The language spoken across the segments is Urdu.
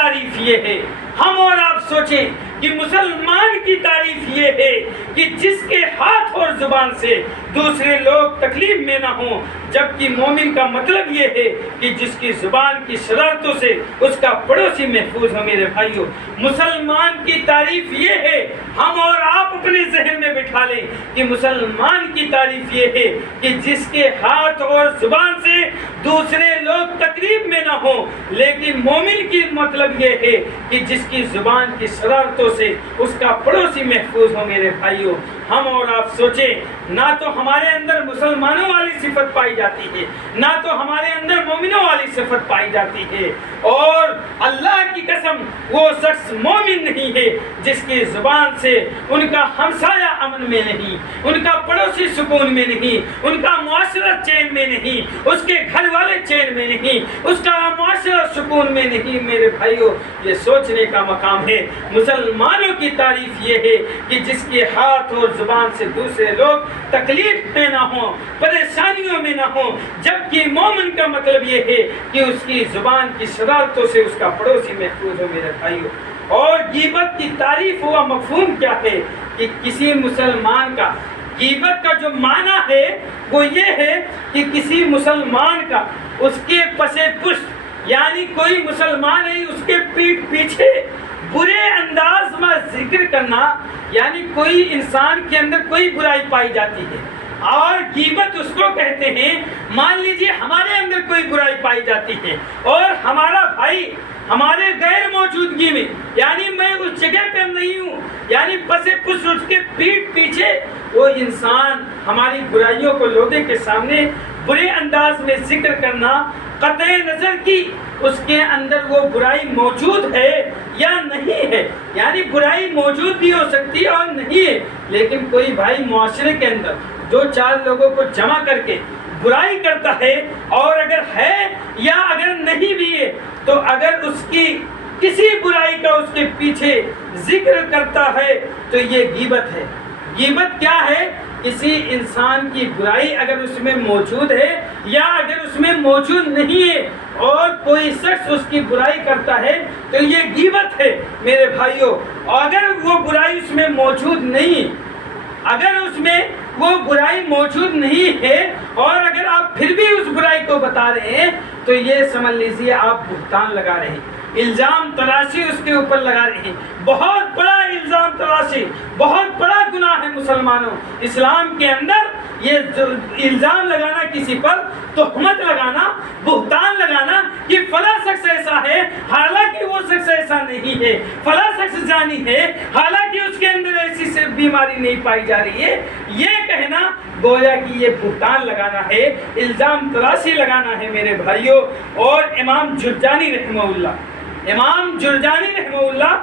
تعریف یہ ہے، ہم اور آپ سوچیں کہ مسلمان کی تعریف یہ ہے کہ جس کے ہاتھ اور زبان سے دوسرے لوگ تکلیف میں نہ ہوں، جبکہ مومن کا مطلب یہ ہے کہ جس کی زبان کی شرارتوں سے اس کا پڑوسی محفوظ ہو۔ میرے بھائیوں، مسلمان کی تعریف یہ ہے، ہم اور آپ اپنے ذہن میں بٹھا لیں کہ مسلمان کی تعریف یہ ہے کہ جس کے ہاتھ اور زبان سے دوسرے لوگ تکلیف میں نہ ہوں، لیکن مومن کی مطلب یہ ہے کہ جس کی زبان کی شرارتوں سے اس کا پڑوسی محفوظ ہو۔ میرے بھائیوں، ہم اور آپ سوچیں، نہ تو ہمارے اندر مسلمانوں والی صفت پائی جاتی ہے، نہ تو ہمارے اندر مومنوں والی صفت پائی جاتی ہے، اور اللہ کی قسم وہ شخص مومن نہیں ہے جس کی زبان سے ان کا ہمسایہ امن میں نہیں، ان کا پڑوسی سکون میں نہیں، ان کا معاشرہ چین میں نہیں، اس کے گھر والے چین میں نہیں، اس کا معاشرہ سکون میں نہیں۔ میرے بھائیوں، یہ سوچنے کا مقام ہے۔ مسلمانوں کی تعریف یہ ہے کہ جس کے ہاتھ اور زبان سے دوسرے لوگ تکلیف میں نہ ہوں، پریشانیوں میں نہ ہوں، جبکہ مومن کا مطلب یہ ہے کہ اس کی زبان کی شرارتوں سے اس کا پڑوسی محفوظ ہو۔ میرے بھائیوں، اور غیبت کی تعریف ہوا مفہوم کیا ہے کہ کسی مسلمان کا، غیبت کا جو معنی ہے وہ یہ ہے کہ کسی مسلمان کا اس کے پس پشت، یعنی کوئی مسلمان ہے اس کے پیٹھ پیچھے برے انداز میں ذکر کرنا، یعنی کوئی انسان کے اندر کوئی برائی پائی جاتی ہے، اور غیبت اس کو کہتے ہیں۔ مان لیجئے ہمارے اندر کوئی برائی پائی جاتی ہے اور ہمارا بھائی ہمارے غیر موجودگی میں، یعنی میں اس جگہ پہ نہیں ہوں، یعنی پس پشت اس کے پیٹھ پیچھے وہ انسان ہماری برائیوں کو لوگوں کے سامنے برے انداز میں ذکر کرنا، قطع نظر کی اس کے اندر وہ برائی موجود ہے یا نہیں ہے، یعنی برائی موجود بھی ہو سکتی ہے اور نہیں ہے، لیکن کوئی بھائی معاشرے کے اندر دو چار لوگوں کو جمع کر کے برائی کرتا ہے، اور اگر ہے یا اگر نہیں بھی ہے تو اگر اس کی کسی برائی کا اس کے پیچھے ذکر کرتا ہے تو یہ غیبت ہے۔ غیبت کیا ہے؟ کسی انسان کی برائی اگر اس میں موجود ہے یا اگر اس میں موجود نہیں ہے اور کوئی شخص اس کی برائی کرتا ہے تو یہ غیبت ہے۔ میرے بھائیوں، اگر وہ برائی اس میں موجود نہیں، اگر اس میں وہ برائی موجود نہیں ہے اور اگر آپ پھر بھی اس برائی کو بتا رہے ہیں تو یہ سمجھ لیجیے آپ بہتان لگا رہے ہیں، الزام تراشی اس کے اوپر لگا رہے ہیں۔ بہت بڑا الزام تراشی، بہت بڑا گناہ ہے مسلمانوں۔ اسلام کے اندر یہ الزام لگانا، کسی پر تہمت لگانا، بہتان لگانا کہ فلاں شخص ایسا ہے حالانکہ وہ شخص ایسا نہیں ہے، فلاں شخص زانی ہے حالانکہ اس کے اندر ایسی سے بیماری نہیں پائی جا رہی ہے، یہ کہنا گویا کہ یہ بہتان لگانا ہے، الزام تراشی لگانا ہے۔ میرے بھائیوں، اور امام جرجانی رحمہ اللہ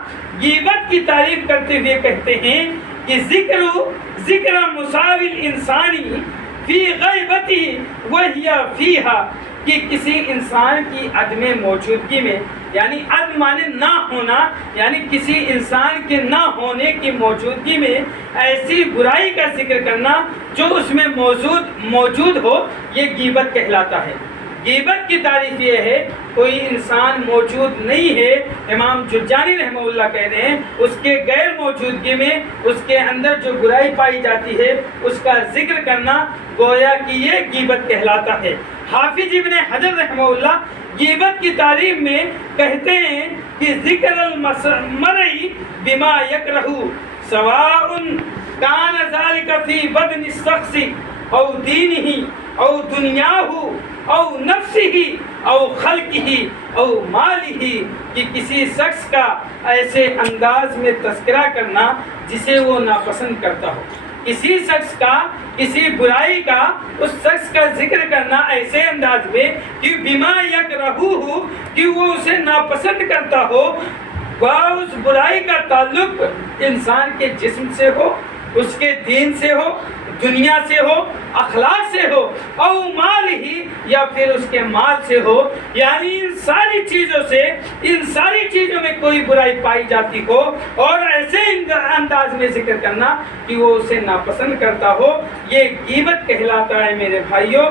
غیبت کی تعریف کرتے ہوئے کہتے ہیں کہ ذکر مساوی الانسانی فی غیبتی وہی فیہا، کہ کسی انسان کی عدم موجودگی میں، یعنی عدم مانے نہ ہونا، یعنی کسی انسان کے نہ ہونے کی موجودگی میں ایسی برائی کا ذکر کرنا جو اس میں موجود ہو، یہ غیبت کہلاتا ہے۔ غیبت کی تعریف یہ ہے کوئی انسان موجود نہیں ہے، امام جرجانی رحمہ اللہ کہہ رہے ہیں اس کے غیر موجودگی میں اس کے اندر جو برائی پائی جاتی ہے اس کا ذکر کرنا گویا کہ یہ غیبت کہلاتا ہے۔ حافظ ابن حجر رحمہ اللہ غیبت کی تعریف میں کہتے ہیں کہ ذکر المرئی بما یکرہ سواء کان ذلک فی بدن الشخص او دینہ او دنیاہ او نفسہ او خلقہ او مالہ، کہ کسی شخص کا ایسے انداز میں تذکرہ کرنا جسے وہ ناپسند کرتا ہو، کسی شخص کا، کسی برائی کا، اس شخص کا ذکر کرنا ایسے انداز میں کہ بما یکرہ، کہ وہ اسے ناپسند کرتا ہو، اس برائی کا تعلق انسان کے جسم سے ہو، اس کے دین سے ہو، دنیا سے ہو، اخلاق سے ہو، او مال ہی، یا پھر اس کے مال سے ہو، یعنی ان ساری چیزوں سے، ان ساری چیزوں میں کوئی برائی پائی جاتی ہو اور ایسے انداز میں ذکر کرنا کہ وہ اسے ناپسند کرتا ہو، یہ غیبت کہلاتا ہے۔ میرے بھائیوں،